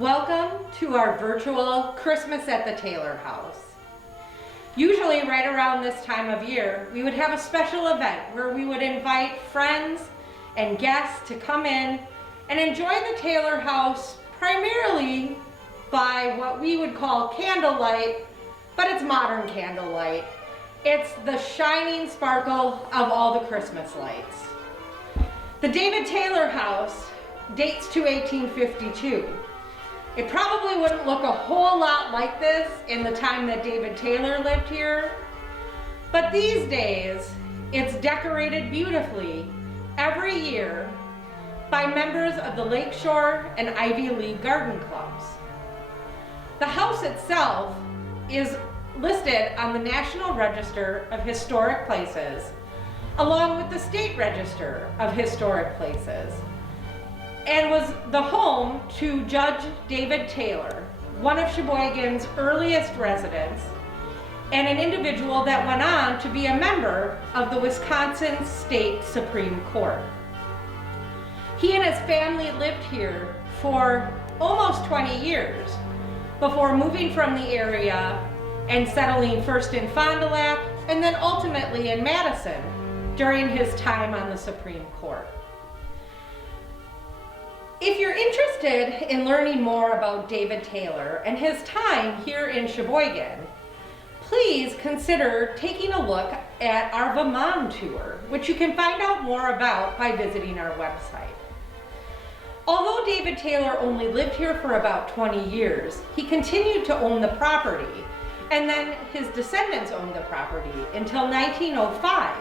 Welcome to our virtual Christmas at the Taylor House. Usually right around this time of year, we would have a special event where we would invite friends and guests to come in and enjoy the Taylor House primarily by what we would call candlelight, but it's modern candlelight. It's the shining sparkle of all the Christmas lights. The David Taylor House dates to 1852. It probably wouldn't look a whole lot like this in the time that David Taylor lived here, but these days it's decorated beautifully every year by members of the Lakeshore and Ivy League garden clubs. The house itself is listed on the National Register of Historic Places, along with the State Register of Historic Places, and was the home to Judge David Taylor, one of Sheboygan's earliest residents, and an individual that went on to be a member of the Wisconsin State Supreme Court. He and his family lived here for almost 20 years before moving from the area and settling first in Fond du Lac and then ultimately in Madison during his time on the Supreme Court. If you're interested in learning more about David Taylor and his time here in Sheboygan, please consider taking a look at our Vermont tour, which you can find out more about by visiting our website. Although David Taylor only lived here for about 20 years, he continued to own the property, and then his descendants owned the property until 1905,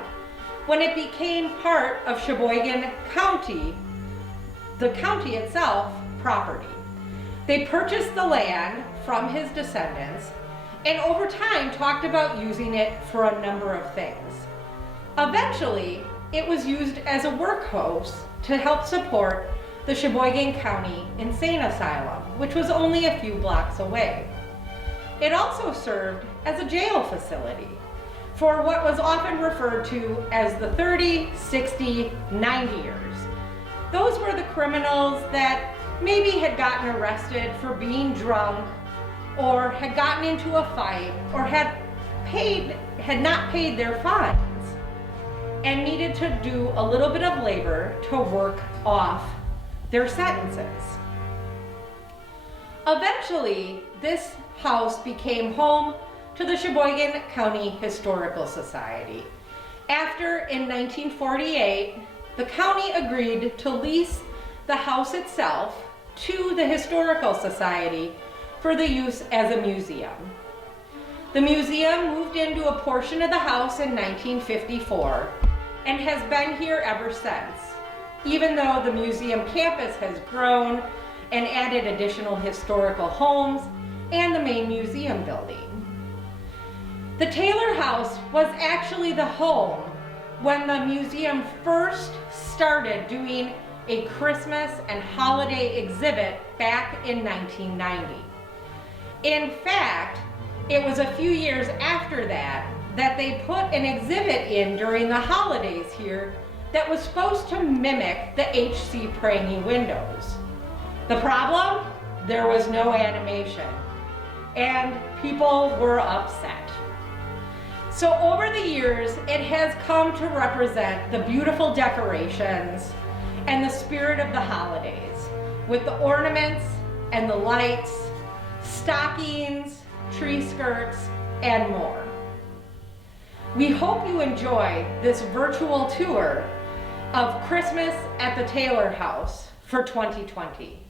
when it became part of Sheboygan County, the county itself, property. They purchased the land from his descendants and over time talked about using it for a number of things. Eventually, it was used as a workhouse to help support the Sheboygan County Insane Asylum, which was only a few blocks away. It also served as a jail facility for what was often referred to as the 30, 60, 90 years. Those were the criminals that maybe had gotten arrested for being drunk or had gotten into a fight or had not paid their fines and needed to do a little bit of labor to work off their sentences. Eventually, this house became home to the Sheboygan County Historical Society. After, in 1948, the county agreed to lease the house itself to the Historical Society for the use as a museum. The museum moved into a portion of the house in 1954 and has been here ever since, even though the museum campus has grown and added additional historical homes and the main museum building. The Taylor House was actually the home when the museum first started doing a Christmas and holiday exhibit back in 1990. In fact, it was a few years after that that they put an exhibit in during the holidays here that was supposed to mimic the H.C. Prangy windows. The problem? There was no animation, and people were upset. So over the years, it has come to represent the beautiful decorations and the spirit of the holidays with the ornaments and the lights, stockings, tree skirts, and more. We hope you enjoy this virtual tour of Christmas at the Taylor House for 2020.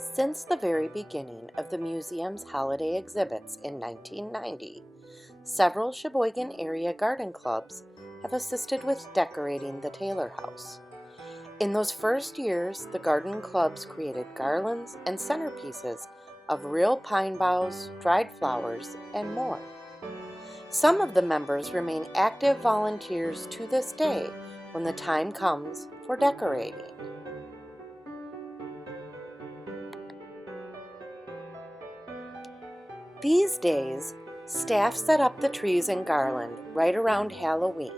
Since the very beginning of the museum's holiday exhibits in 1990, several Sheboygan area garden clubs have assisted with decorating the Taylor House. In those first years, the garden clubs created garlands and centerpieces of real pine boughs, dried flowers, and more. Some of the members remain active volunteers to this day when the time comes for decorating. These days, staff set up the trees and garland right around Halloween,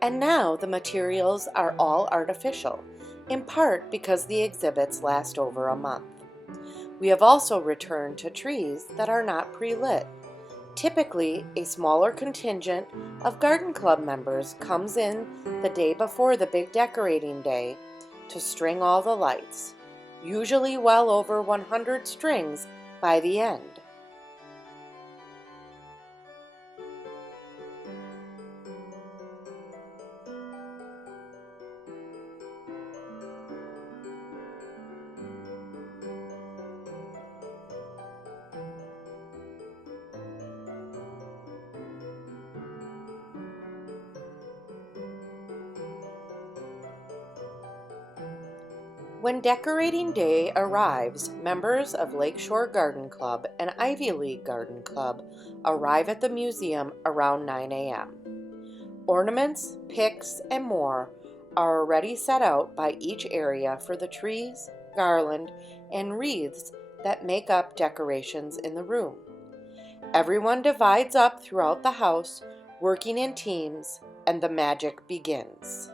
and now the materials are all artificial, in part because the exhibits last over a month. We have also returned to trees that are not pre-lit. Typically, a smaller contingent of garden club members comes in the day before the big decorating day to string all the lights, usually well over 100 strings by the end. When decorating day arrives, members of Lakeshore Garden Club and Ivy League Garden Club arrive at the museum around 9 a.m. Ornaments, picks, and more are already set out by each area for the trees, garland, and wreaths that make up decorations in the room. Everyone divides up throughout the house, working in teams, and the magic begins.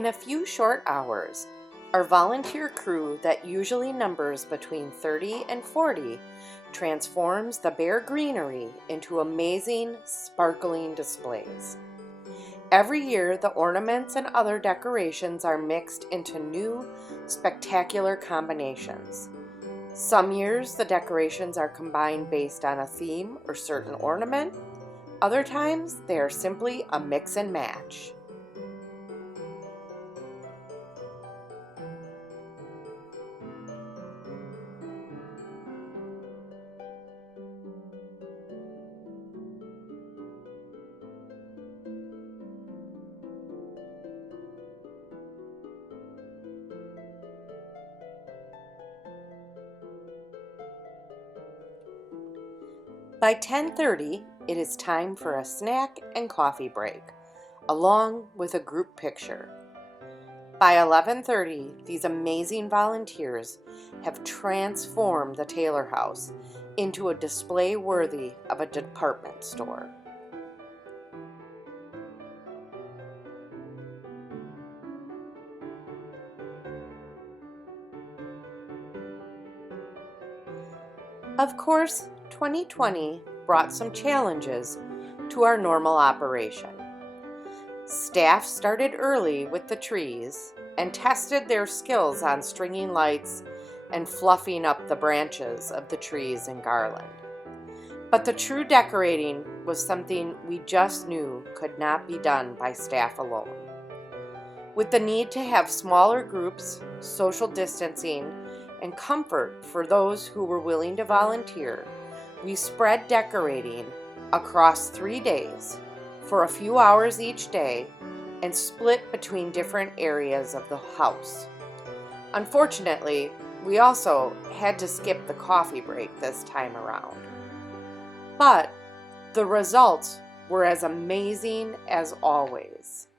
In a few short hours, our volunteer crew that usually numbers between 30 and 40 transforms the bare greenery into amazing, sparkling displays. Every year, the ornaments and other decorations are mixed into new, spectacular combinations. Some years, the decorations are combined based on a theme or certain ornament. Other times, they are simply a mix and match. By 10:30, it is time for a snack and coffee break, along with a group picture. By 11:30, these amazing volunteers have transformed the Taylor House into a display worthy of a department store. Of course, 2020 brought some challenges to our normal operation. Staff started early with the trees and tested their skills on stringing lights and fluffing up the branches of the trees and garland. But the true decorating was something we just knew could not be done by staff alone. With the need to have smaller groups, social distancing, and comfort for those who were willing to volunteer, we spread decorating across 3 days for a few hours each day and split between different areas of the house. Unfortunately, we also had to skip the coffee break this time around. But the results were as amazing as always.